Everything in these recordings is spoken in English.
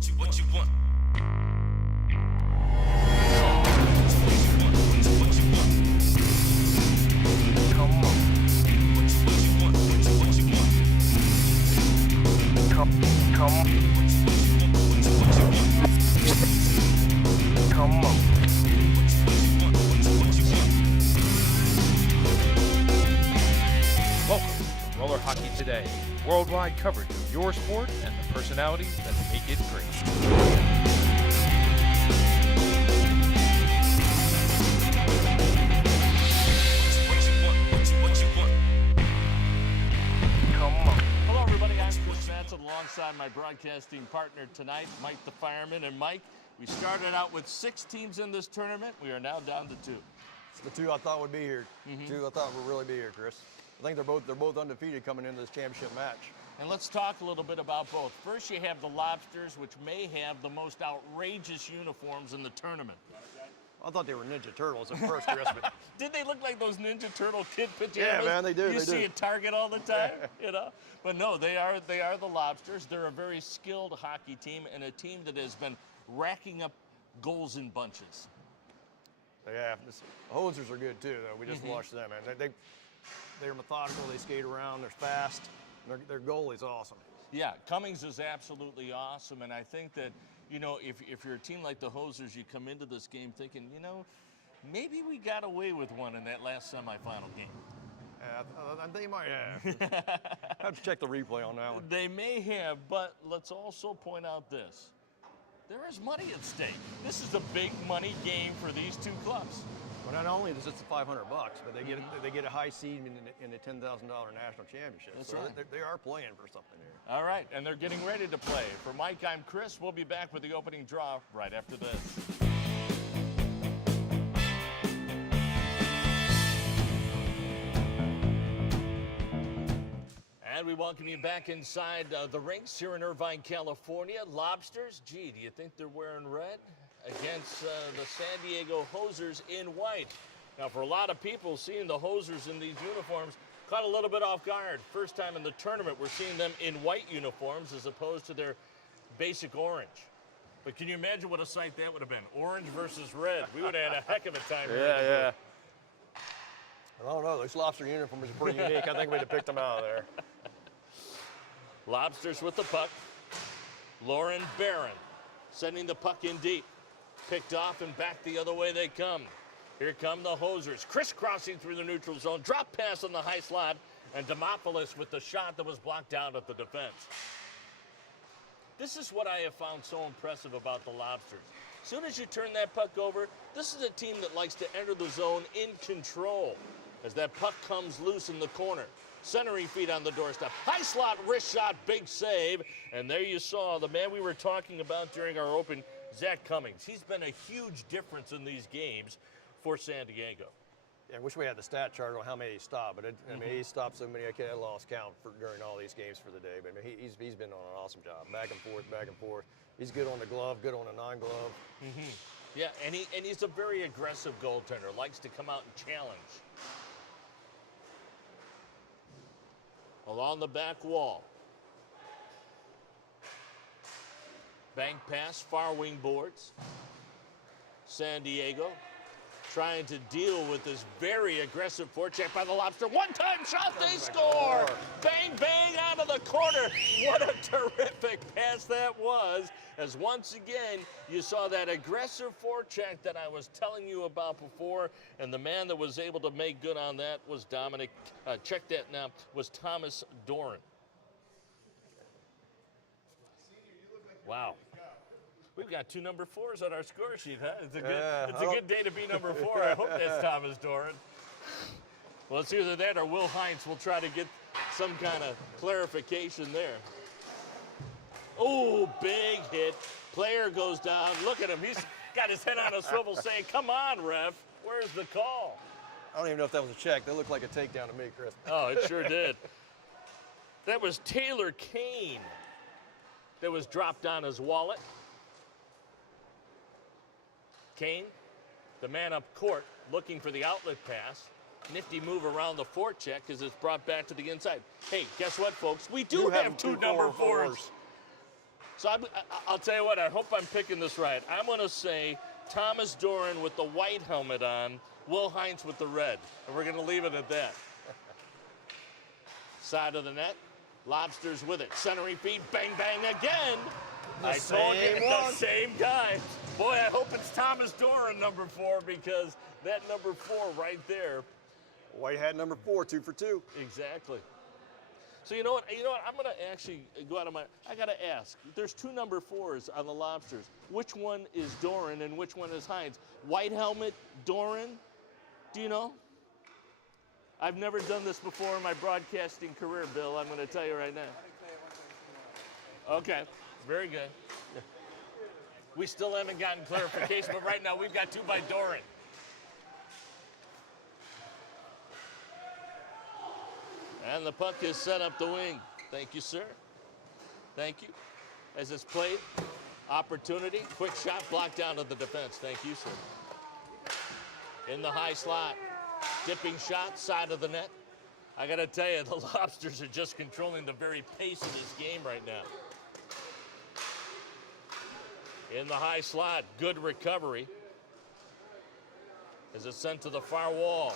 What you want? Welcome to Roller Hockey Today, worldwide coverage of your sport and the personalities that make it great. Hello, everybody. I'm Chris Matson alongside my broadcasting partner tonight, Mike the Fireman. And Mike, we started out with 6 teams in this tournament. We are now down to 2. It's the 2 I thought would be here. 2 I thought would really be here, Chris. I think they're both undefeated coming into this championship match. And let's talk a little bit about both. First, you have the Lobsters, which may have the most outrageous uniforms in the tournament. I thought they were Ninja Turtles at first, Chris. But Did they look like those Ninja Turtle kid pajamas? Yeah, man, they do, You they see do. at Target all the time, you know? But no, they are the Lobsters. They're a very skilled hockey team and a team that has been racking up goals in bunches. yeah, the Hosers are good too, though. We just watched them, man. They're methodical. They skate around. They're fast. Their goalie's awesome. Yeah, Cummings is absolutely awesome, and I think that, you know, if you're a team like the Hosers, you come into this game thinking, you know, maybe we got away with one in that last semifinal game. They might have. I have to check the replay on that one. They may have, but let's also point out this. There is money at stake. This is a big money game for these two clubs. Well, not only is it $500, but they get a high seed in the $10,000 national championship. That's so right. they are playing for something here. All right, and they're getting ready to play. For Mike, I'm Chris. We'll be back with the opening draw right after this. And we welcome you back inside the rinks here in Irvine, California. Lobsters, gee, do you think they're wearing red? Against the San Diego Hosers in white. Now, for a lot of people, seeing the Hosers in these uniforms caught a little bit off guard. First time in the tournament, we're seeing them in white uniforms as opposed to their basic orange. But can you imagine what a sight that would have been? Orange versus red. We would have had a heck of a time. Yeah. I don't know. Those Lobster uniforms are pretty unique. I think we'd have picked them out of there. Lobsters with the puck. Lauren Barron sending the puck in deep. Picked off and back the other way they come. Here come the Hosers, crisscrossing through the neutral zone. Drop pass on the high slot, and Demopoulos with the shot that was blocked out at the defense. This is what I have found so impressive about the Lobsters. As soon as you turn that puck over, this is a team that likes to enter the zone in control. As that puck comes loose in the corner. Centering feet on the doorstep. High slot, wrist shot, big save. And there you saw the man we were talking about during our open, Zach Cummings. He's been a huge difference in these games for San Diego. Yeah, I wish we had the stat chart on how many he stopped, but I mean, he stopped so many I lost count during all these games for the day. But I mean, he's been on an awesome job, back and forth. He's good on the glove, good on the non-glove. Yeah, and he's a very aggressive goaltender. Likes to come out and challenge. Along the back wall. Bank pass, far wing boards. San Diego trying to deal with this very aggressive forecheck by the Lobster. One-time shot, they score! Bang, bang, out of the corner. What a terrific pass that was. As once again, you saw that aggressive forecheck that I was telling you about before, and the man that was able to make good on that was was Thomas Doran. Wow. We've got 2 number 4s on our score sheet, huh? It's a good day to be number 4. I hope that's Thomas Doran. Well, it's either that or Will Heinz will try to get some kind of clarification there. Oh, big hit. Player goes down. Look at him. He's got his head on a swivel saying, come on, ref. Where's the call? I don't even know if that was a check. That looked like a takedown to me, Chris. Oh, it sure did. That was Taylor Kane that was dropped on his wallet. Kane, the man up court, looking for the outlet pass. Nifty move around the forecheck as it's brought back to the inside. Hey, guess what, folks? We do have 2 number 4s. So I'll tell you what, I hope I'm picking this right. I'm going to say Thomas Doran with the white helmet on, Will Hines with the red. And we're going to leave it at that. Side of the net, Lobsters with it. Centering feed, bang, bang again. I told you, the same guy. Boy, I hope it's Thomas Doran, number 4, because that number 4 right there. White hat number 4, 2 for 2. Exactly. So you know what? I'm going to actually go out of my. I got to ask. There's 2 number 4s on the Lobsters. Which one is Doran and which one is Hines? White helmet, Doran. Do you know? I've never done this before in my broadcasting career, Bill. I'm going to tell you right now. Okay. Very good. We still haven't gotten clarification, but right now we've got 2 by Doran. And the puck is set up the wing. Thank you, sir. Thank you. As it's played, opportunity, quick shot, blocked out of the defense. Thank you, sir. In the high slot, dipping shot, side of the net. I got to tell you, the Lobsters are just controlling the very pace of this game right now. In the high slot, good recovery. As it's sent to the far wall.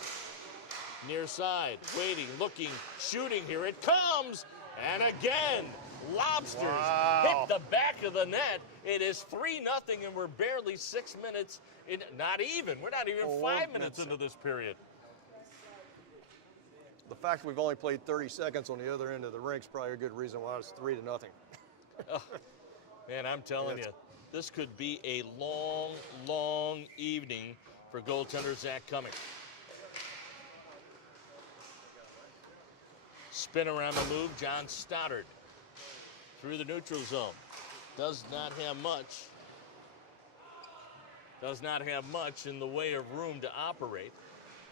Near side, waiting, looking, shooting. Here it comes. And again, Lobsters hit the back of the net. It is 3-0, and we're barely 6 minutes in. Not even. We're not even 5 minutes into this period. The fact we've only played 30 seconds on the other end of the rink is probably a good reason why it's 3-0. Oh, man, I'm telling you, this could be a long, long evening for goaltender Zach Cummings. Spin around the move, John Stoddard through the neutral zone. Does not have much in the way of room to operate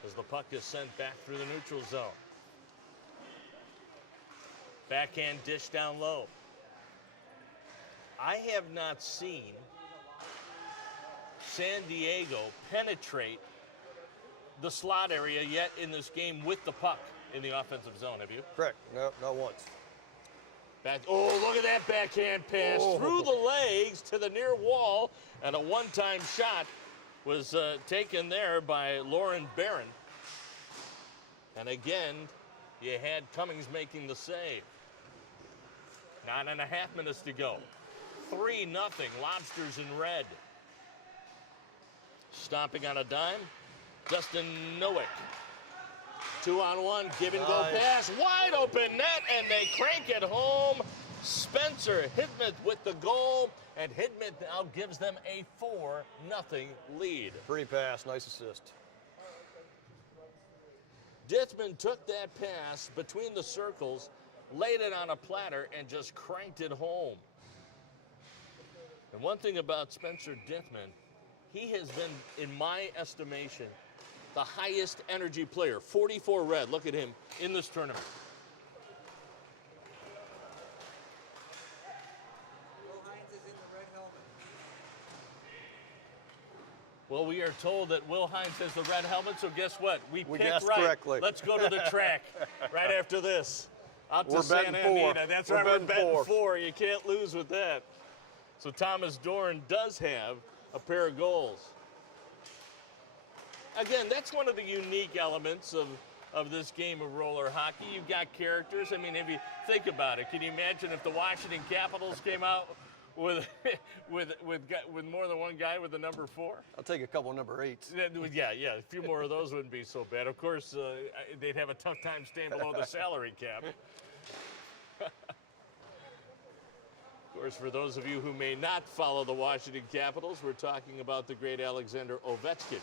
as the puck is sent back through the neutral zone. Backhand dish down low. I have not seen San Diego penetrate the slot area yet in this game with the puck in the offensive zone, have you? Correct. No, not once. Look at that backhand pass through the legs to the near wall, and a one-time shot was taken there by Lauren Barron. And again, you had Cummings making the save. 9.5 minutes to go. 3-0, Lobsters in red. Stomping on a dime, Justin Nowick. 2-on-1, give and go pass, wide open net, and they crank it home. Spencer Hidmeth with the goal, and Hidmeth now gives them a 4-0 lead. Pretty pass, nice assist. Dithman took that pass between the circles, laid it on a platter, and just cranked it home. And one thing about Spencer Dithman, he has been, in my estimation, the highest energy player, 44 red, look at him, in this tournament. Will Hines is in the red helmet. Well, we are told that Will Hines has the red helmet, so guess what? We picked guessed right. correctly. Let's go to the track right after this. Out to We're Santa betting 4. Anita. That's We're right, we're betting betting 4. 4. You can't lose with that. So Thomas Doran does have a pair of goals. Again, that's one of the unique elements of this game of roller hockey. You've got characters. I mean, if you think about it, can you imagine if the Washington Capitals came out with more than one guy with the number 4? I'll take a couple of number 8s. Yeah, a few more of those wouldn't be so bad. Of course, they'd have a tough time staying below the salary cap. Of course, for those of you who may not follow the Washington Capitals, we're talking about the great Alexander Ovechkin,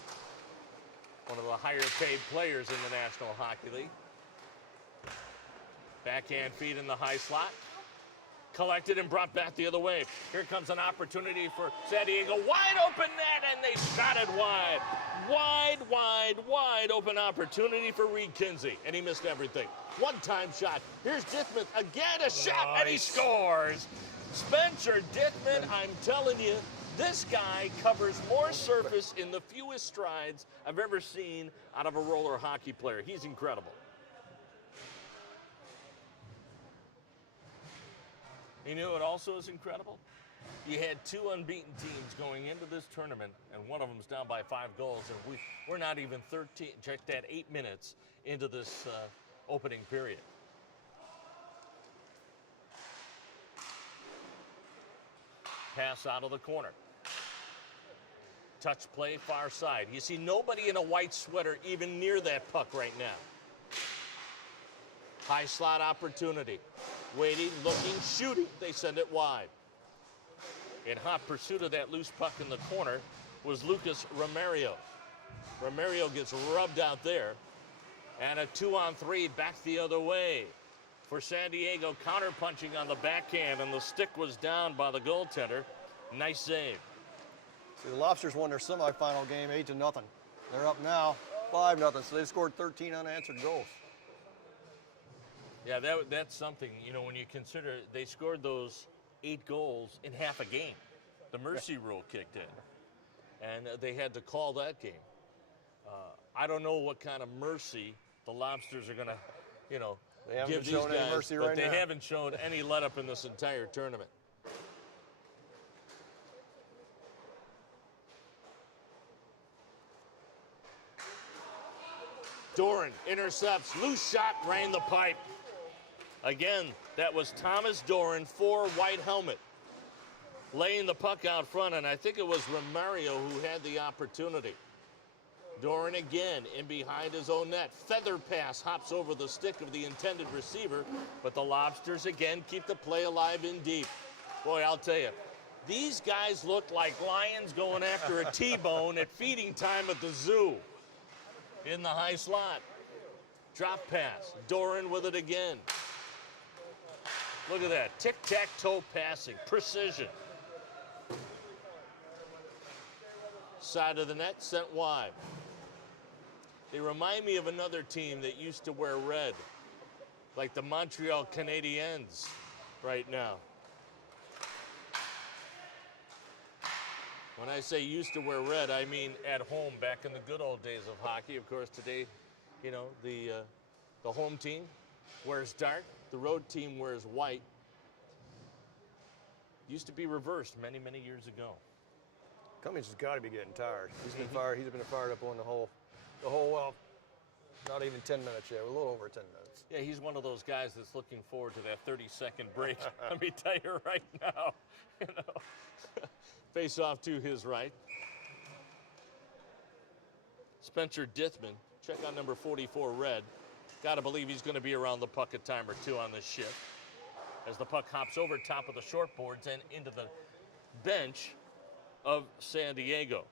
one of the higher paid players in the National Hockey League. Backhand feed in the high slot. Collected and brought back the other way. Here comes an opportunity for San Diego. Wide open net, and they shot it wide. Wide open opportunity for Reed Kinsey, and he missed everything. One-time shot. Here's Dithman again, a shot, and he scores. Spencer Dithman, I'm telling you, this guy covers more surface in the fewest strides I've ever seen out of a roller hockey player. He's incredible. You know what also is incredible? You had 2 unbeaten teams going into this tournament, and one of them's down by 5 goals, and we're not even 13, check that, 8 minutes into this opening period. Pass out of the corner. Touch play far side. You see nobody in a white sweater even near that puck right now. High slot opportunity. Waiting, looking, shooting. They send it wide. In hot pursuit of that loose puck in the corner was Lucas Romario. Romario gets rubbed out there. And a 2-on-3 back the other way for San Diego, counter-punching on the backhand, and the stick was down by the goaltender. Nice save. See, the Lobsters won their semifinal game 8-0. They're up now 5-0, so they've scored 13 unanswered goals. Yeah, that's something, you know, when you consider they scored those 8 goals in half a game. The mercy rule kicked in, and they had to call that game. I don't know what kind of mercy the Lobsters are going to, you know, give these guys, but they haven't shown any let-up in this entire tournament. Doran intercepts, loose shot, ran the pipe. Again, that was Thomas Doran for White Helmet, laying the puck out front, and I think it was Romario who had the opportunity. Doran again in behind his own net. Feather pass hops over the stick of the intended receiver, but the Lobsters again keep the play alive in deep. Boy, I'll tell you, these guys look like lions going after a T-bone at feeding time at the zoo. In the high slot. Drop pass. Doran with it again. Look at that. Tic-tac-toe passing. Precision. Side of the net, sent wide. They remind me of another team that used to wear red, like the Montreal Canadiens right now. When I say used to wear red, I mean at home back in the good old days of hockey. Of course, today, you know, the home team wears dark, the road team wears white. Used to be reversed many, many years ago. Cummings has got to be getting tired. He's been fired. He's been fired up on the whole. Well, not even 10 minutes yet. A little over 10 minutes. Yeah, he's one of those guys that's looking forward to that 30-second break. Let me tell you right now, you know. Face off to his right. Spencer Dithman, check out number 44, red. Got to believe he's going to be around the puck a time or two on this shift. As the puck hops over top of the short boards and into the bench of San Diego.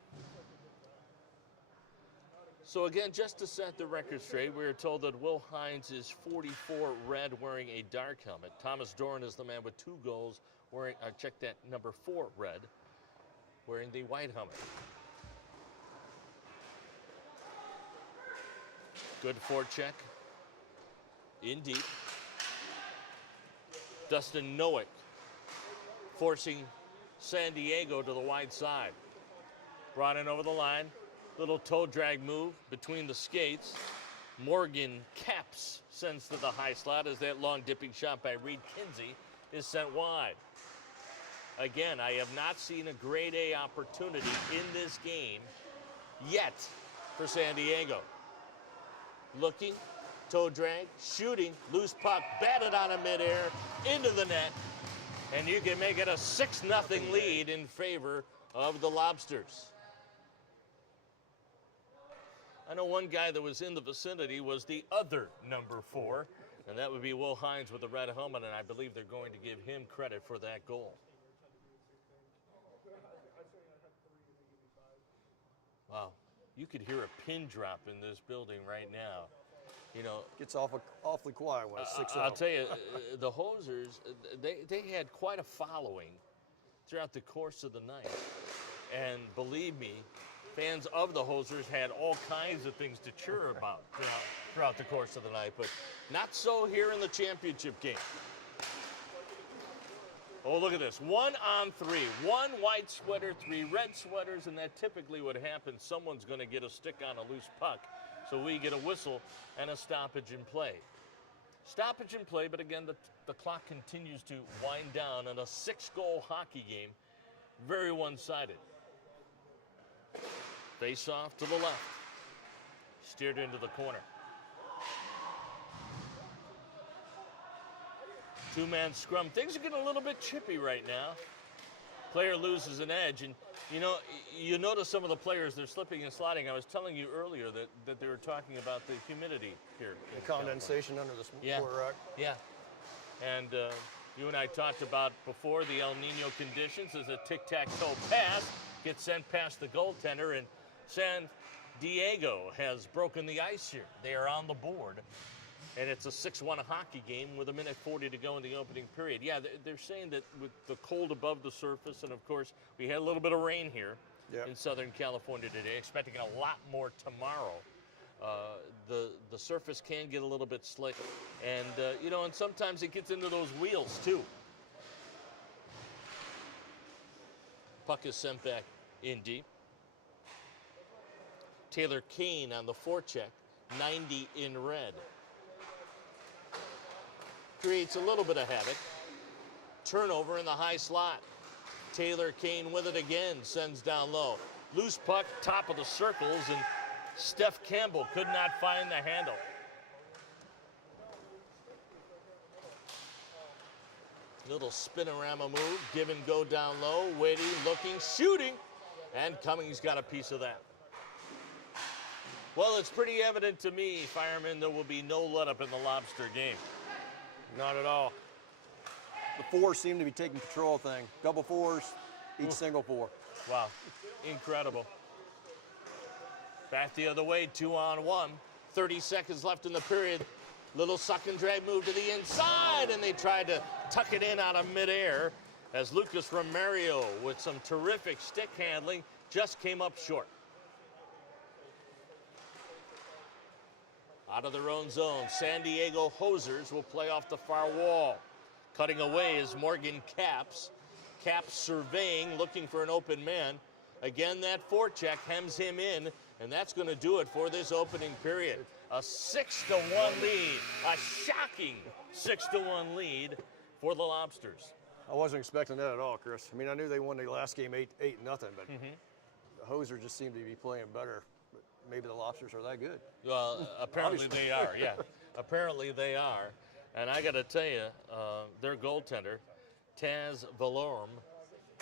So again, just to set the record straight, we are told that Will Hines is 44 red wearing a dark helmet. Thomas Doran is the man with 2 goals wearing, check that, number 4 red, wearing the white helmet. Good forecheck. In deep. Dustin Nowick forcing San Diego to the wide side. Brought in over the line. Little toe drag move between the skates. Morgan Caps sends to the high slot as that long dipping shot by Reed Kinsey is sent wide. Again, I have not seen a grade A opportunity in this game yet for San Diego. Looking, toe drag, shooting, loose puck, batted on a midair, into the net, and you can make it a 6-0 lead in favor of the Lobsters. I know one guy that was in the vicinity was the other number 4, and that would be Will Hines with the red helmet, and I believe they're going to give him credit for that goal. Wow, you could hear a pin drop in this building right now. You know, Gets awfully quiet when it's 6-0. I'll tell you, the Hosers, they had quite a following throughout the course of the night. And believe me, fans of the Hosers had all kinds of things to cheer about throughout the course of the night, but not so here in the championship game. Oh, look at this. 1-on-3. 1 white sweater, 3 red sweaters, and that typically would happen. Someone's going to get a stick on a loose puck. So we get a whistle and a stoppage in play. Stoppage in play, but again, the clock continues to wind down in a 6-goal hockey game. Very one-sided. Face off to the left. Steered into the corner. Two-man scrum. Things are getting a little bit chippy right now. Player loses an edge, and you notice some of the players, they're slipping and sliding. I was telling you earlier that they were talking about the humidity here. The condensation under the floor rack. Yeah. And you and I talked about before the El Nino conditions as a tic-tac-toe pass gets sent past the goaltender, and San Diego has broken the ice here. They are on the board, and it's a 6-1 hockey game with 1:40 to go in the opening period. Yeah, they're saying that with the cold above the surface, and of course, we had a little bit of rain here in Southern California today, expecting a lot more tomorrow. The surface can get a little bit slick, and and sometimes it gets into those wheels too. Puck is sent back in deep. Taylor Kane on the forecheck, 90 in red. Creates a little bit of havoc. Turnover in the high slot. Taylor Kane with it again, sends down low. Loose puck, top of the circles, and Steph Campbell could not find the handle. Little spinorama move, give and go down low, waiting, looking, shooting, and Cummings got a piece of that. Well, it's pretty evident to me, Fireman, there will be no let-up in the Lobster game. Not at all. The fours seem to be taking control of things. Double fours, each single four. Wow, incredible. Back the other way, 2-on-1. 30 seconds left in the period. Little suck and drag move to the inside, and they tried to tuck it in out of midair as Lucas Romario, with some terrific stick handling, just came up short. Out of their own zone, San Diego Hosers will play off the far wall. Cutting away is Morgan Caps. Caps surveying, looking for an open man. Again, that forecheck hems him in, and that's going to do it for this opening period. A 6-1 lead, a shocking 6-1 lead for the Lobsters. I wasn't expecting that at all, Chris. I mean, I knew they won the last game 8-0, but the Hosers just seem to be playing better. But maybe the Lobsters are that good. Well, apparently they are, yeah. Apparently they are. And I got to tell you, their goaltender, Taz Valorm,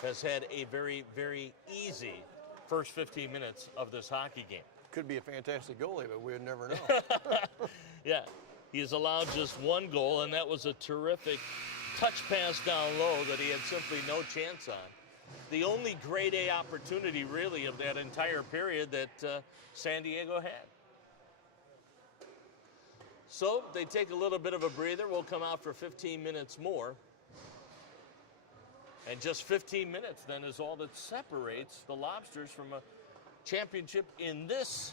has had a very, very easy first 15 minutes of this hockey game. Could be a fantastic goalie, but we would never know. Yeah, he has allowed just one goal, and that was a terrific touch pass down low that he had simply no chance on. The only grade A opportunity, really, of that entire period that San Diego had. So they take a little bit of a breather. We'll come out for 15 minutes more. And just 15 minutes then is all that separates the Lobsters from a championship in this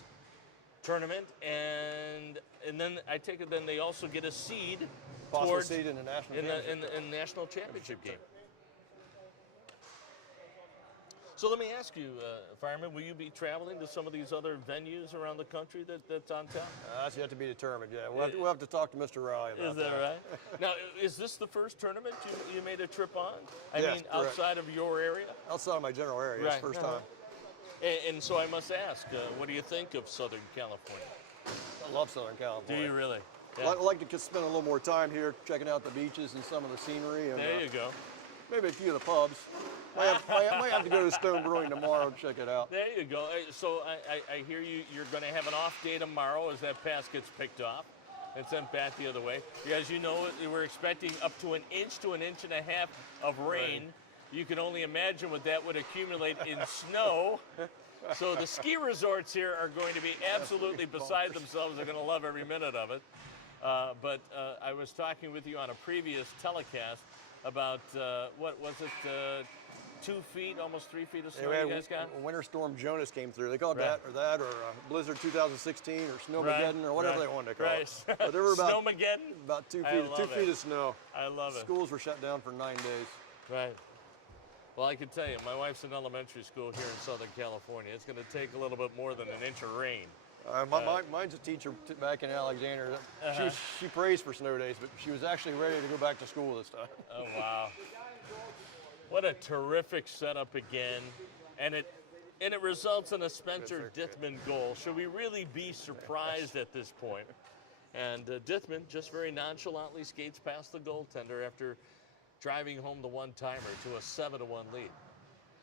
tournament, and then I take it then they also get a seed towards seed in the national in the national championship game. So let me ask you, Fireman, will you be traveling to some of these other venues around the country that's on tap? That's yet to be determined. Yeah, we'll have to talk to Mr. Riley about Is that right? Now, is this the first tournament you made a trip on? I Yes, mean, correct. outside of your area? Outside of my general area, Right. it's first time. And so I must ask, what do you think of Southern California? I love Southern Do California. you really? I'd like to just spend a little more time here checking out the beaches and some of the scenery. And, There you go. maybe a few of the pubs. Might have to go to Stone Brewing tomorrow and check it out. There you go. So I hear you're going to have an off day tomorrow as that pass gets picked off and sent back the other way. As you know, we're expecting up to an inch to an inch and a half of rain. You can only imagine what that would accumulate in snow. So the ski resorts here are going to be absolutely beside themselves. They're going to love every minute of it. But I was talking with you on a previous telecast about, what was it, 2 feet, almost 3 feet of snow you guys got? Winter Storm Jonas came through. They called it that or Blizzard 2016 or Snowmageddon or whatever they wanted to call it. But there were about Snowmageddon? about 2 feet of snow. I love it. Schools were shut down for 9 days. Right. Well, I can tell you, my wife's in elementary school here in Southern California. It's going to take a little bit more than an inch of rain Mine's a teacher back in Alexander. She prays for snow days, but she was actually ready to go back to school this time. Oh, wow. What a terrific setup again. And it results in a Spencer Dithman goal. Should we really be surprised at this point? And Dithman just very nonchalantly skates past the goaltender after driving home the one-timer to a 7-1 lead.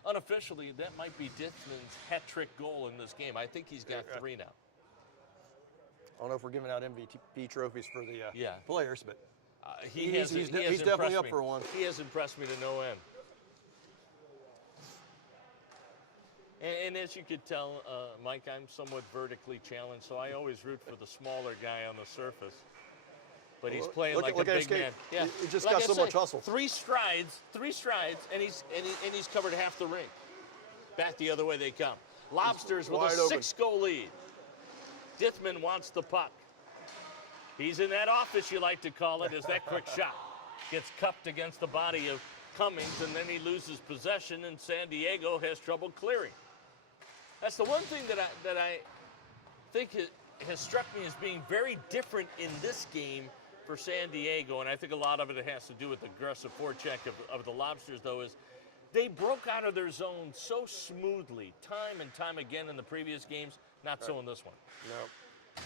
Unofficially, that might be Dithman's hat-trick goal in this game. I think he's got 3 now. I don't know if we're giving out MVP trophies for the players, but He's definitely up for one. He has impressed me to no end. And as you could tell, Mike, I'm somewhat vertically challenged, so I always root for the smaller guy on the surface. But he's playing like a big man. Yeah, he just got so much hustle. 3 strides, and he's covered half the rink. Back the other way they come. Lobsters with a 6-goal lead. Dithman wants the puck. He's in that office, you like to call it, as that quick shot gets cupped against the body of Cummings, and then he loses possession, and San Diego has trouble clearing. That's the one thing that I think has struck me as being very different in this game for San Diego, and I think a lot of it has to do with the aggressive forecheck of the Lobsters, though, is they broke out of their zone so smoothly time and time again in the previous games, not so in this one. No.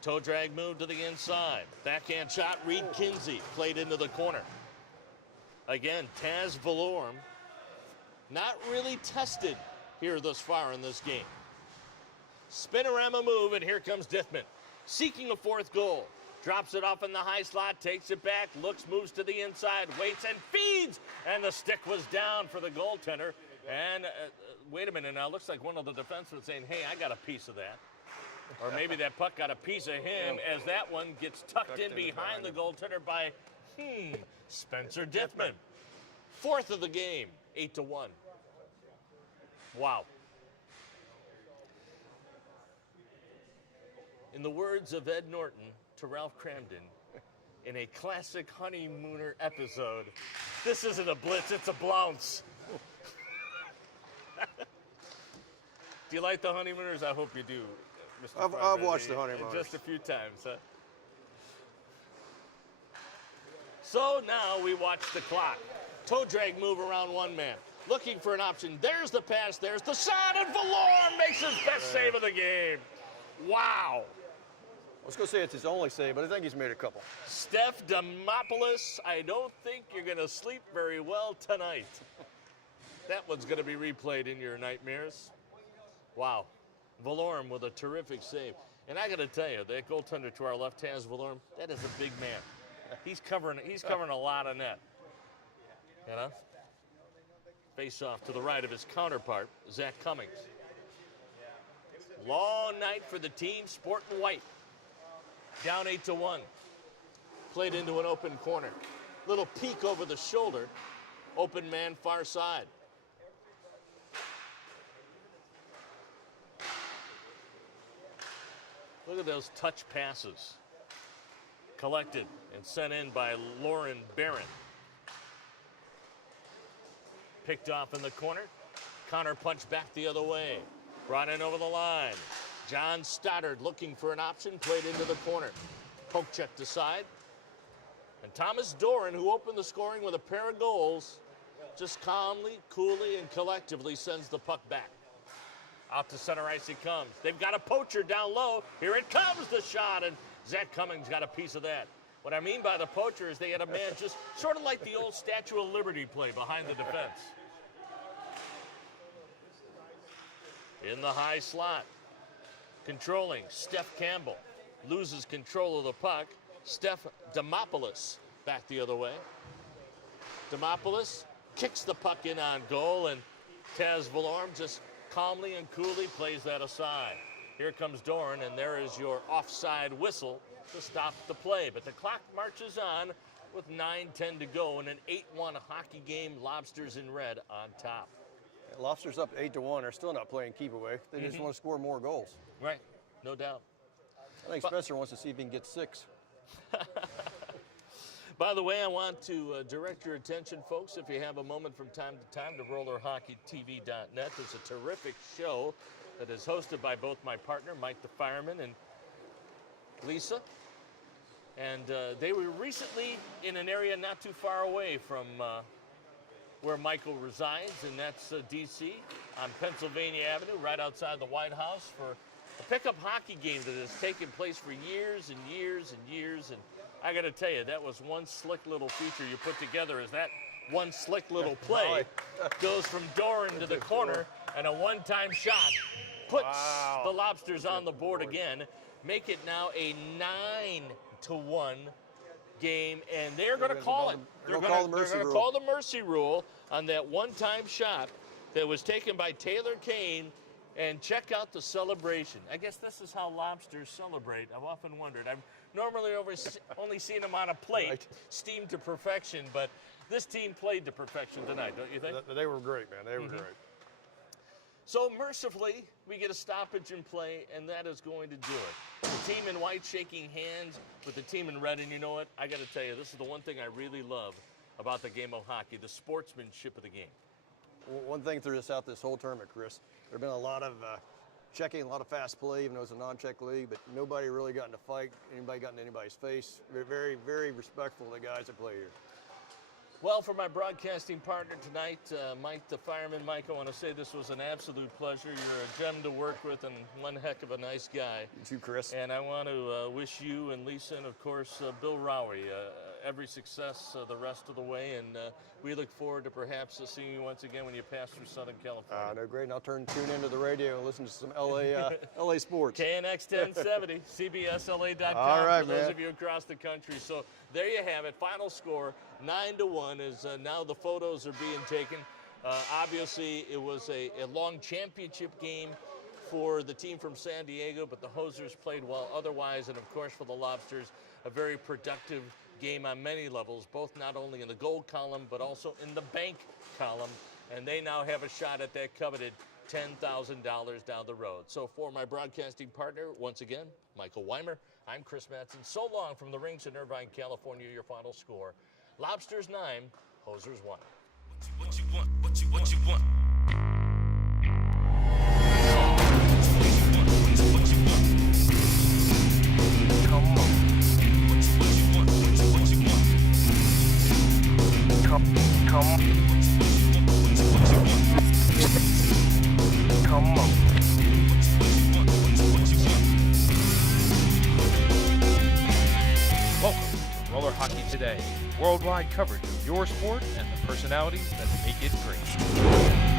Toe drag move to the inside. Backhand shot, Reed Kinsey played into the corner. Again, Taz Valorm not really tested here thus far in this game. Spinorama move, and here comes Dithman. Seeking a 4th goal. Drops it off in the high slot, takes it back, looks, moves to the inside, waits, and feeds! And the stick was down for the goaltender. And wait a minute now, looks like one of the defensemen saying, hey, I got a piece of that. Or maybe that puck got a piece of him, as that one gets tucked in behind the goaltender by, Spencer Dithman. 4th of the game, 8-1. Wow. In the words of Ed Norton to Ralph Cramden, in a classic Honeymooner episode, this isn't a blitz, it's a blounce. Do you like the Honeymooners? I hope you do, Mr. I've watched the Honeymooners. Just a few times, huh? So now we watch the clock. Toe drag move around one man. Looking for an option. There's the pass. There's the shot. And Valorm makes his best save of the game. Wow. I was going to say it's his only save, but I think he's made a couple. Steph Demopoulos, I don't think you're going to sleep very well tonight. That one's going to be replayed in your nightmares. Wow. Valorm with a terrific save. And I got to tell you, that goaltender to our left, Taz Valorm, that is a big man. He's covering a lot of net. You know? Face off to the right of his counterpart, Zach Cummings. Long night for the team sporting white. Down 8-1. Played into an open corner. Little peek over the shoulder. Open man far side. Look at those touch passes. Collected and sent in by Lauren Barron. Picked off in the corner. Connor punched back the other way. Brought in over the line. John Stoddard looking for an option. Played into the corner. Poke checked aside. And Thomas Doran, who opened the scoring with a pair of goals, just calmly, coolly, and collectively sends the puck back. Out to center ice he comes. They've got a poacher down low. Here it comes, the shot, and Zach Cummings got a piece of that. What I mean by the poacher is they had a man just sort of like the old Statue of Liberty play behind the defense. In the high slot. Controlling, Steph Campbell. Loses control of the puck. Steph Demopoulos back the other way. Demopoulos kicks the puck in on goal, and Taz Valorm just calmly and coolly plays that aside. Here comes Doran, and there is your offside whistle to stop the play. But the clock marches on with 9:10 to go in an 8-1 hockey game. Lobsters in red on top. Lobsters up 8-1. They're still not playing keep away. They just want to score more goals. Right, no doubt. I think Spencer wants to see if he can get 6. By the way, I want to direct your attention, folks, if you have a moment from time to time, to RollerHockeyTV.net. It's a terrific show that is hosted by both my partner, Mike the Fireman, and Lisa. And they were recently in an area not too far away from where Michael resides, and that's D.C. on Pennsylvania Avenue, right outside the White House, for a pickup hockey game that has taken place for years and years and years. And I got to tell you, that was one slick little feature you put together. Is that one slick little play goes from door into the corner, and a one-time shot puts the Lobsters on the board again, make it now a 9-1 game, and they're going to call it. They're going to call the mercy rule on that one-time shot that was taken by Taylor Kane. And check out the celebration. I guess this is how Lobsters celebrate. I've often wondered. I've normally only seen them on a plate, steamed to perfection, but this team played to perfection tonight, don't you think? They were great, man. They were great. So mercifully, we get a stoppage in play, and that is going to do it. The team in white shaking hands with the team in red, and you know what? I got to tell you, this is the one thing I really love about the game of hockey, the sportsmanship of the game. One thing through this whole tournament, Chris, there have been a lot of checking, a lot of fast play, even though it's a non-check league, but nobody really got in a fight, anybody got in anybody's face. They're very, very respectful of the guys that play here. Well, for my broadcasting partner tonight, Mike the Fireman, Mike, I want to say this was an absolute pleasure. You're a gem to work with and one heck of a nice guy. You too, Chris. And I want to wish you and Lisa and, of course, Bill Rowie every success the rest of the way. And we look forward to perhaps seeing you once again when you pass through Southern California. No, great. And I'll tune into the radio and listen to some LA sports. KNX 1070, CBSLA.com All right, for those man. of you across the country. So there you have it. Final score, 9-1, as now the photos are being taken. Obviously, it was a long championship game for the team from San Diego, but the Hosers played well otherwise. And, of course, for the Lobsters, a very productive game on many levels, both not only in the gold column, but also in the bank column. And they now have a shot at that coveted $10,000 down the road. So for my broadcasting partner, once again, Michael Weimer, I'm Chris Mattson. So long from the rinks in Irvine, California. Your final score, Lobsters 9, Hosers 1. What you want, what you want, what you want. Welcome to Roller Hockey Today, worldwide coverage of your sport and the personalities that make it great.